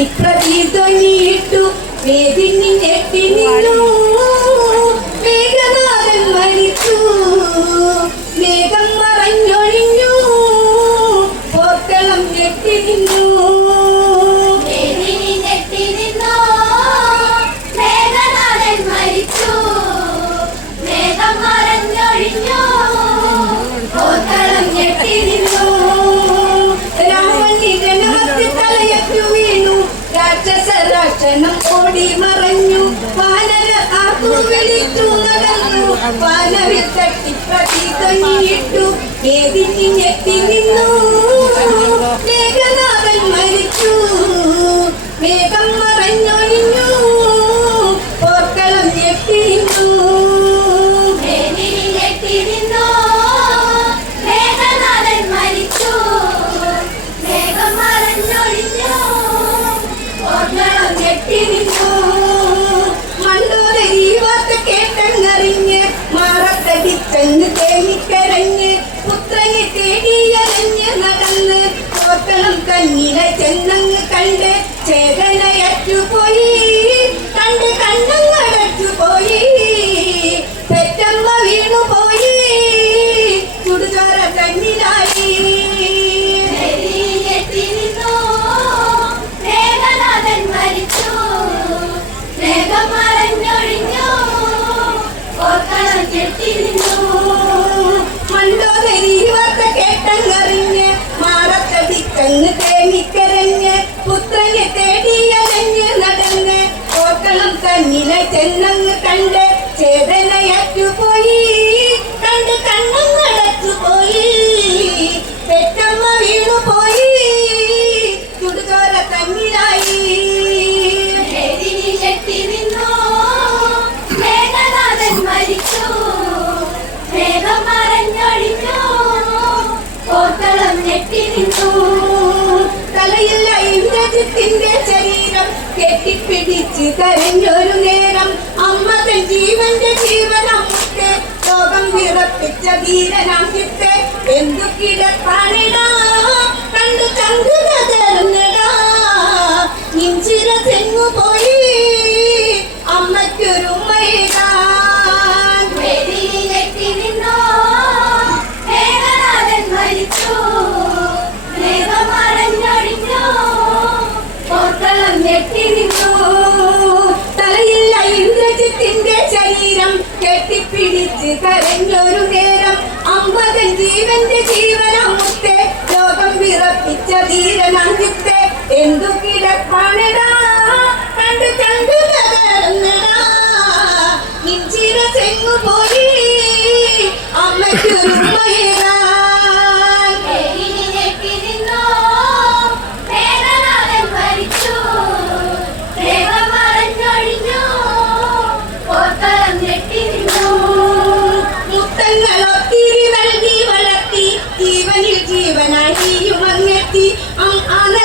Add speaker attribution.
Speaker 1: ഇപ്രതിധ്വനിയിട്ടു വേദിനി ഞെട്ടി നിന്നു മേഘനാഥൻ മരിച്ചു. മേഘം മറഞ്ഞൊഴിഞ്ഞു. പോർക്കളം ഞെട്ടി നിന്നു
Speaker 2: പലവ്യ തട്ടിപ്പതി
Speaker 1: കൈയിട്ടു நிகழ்ந்த നിന്ന് പ്രേമിക്കരഞ്ഞ് പുത്രനെ തേടിയലഞ്ഞ് നടന്ന് ഓക്കളം തന്നിലെ ചെന്നങ്ങ് കണ്ട് ചേതനയറ്റു പിടിച്ച് കരഞ്ഞൊരു നേരം അമ്മ തൻ ജീവന്റെ ജീവനമുട്ട് ലോകം വിറപ്പിച്ച ധീരനാം ചിത്തെ എന്തു കിടപ്പാണിടാ? കണ്ടു കണ്ടു കതറുന്നിടാ നിഞ്ചിര തെങ്ങു പോയി
Speaker 2: അമ്മയ്ക്കൊരുമ്മയിടാ കരഞ്ഞു കരഞ്ഞൊരു
Speaker 1: നേരം അമ്പതൻ ജീവന്റെ ജീവൻ Nahihiwalngati ang anak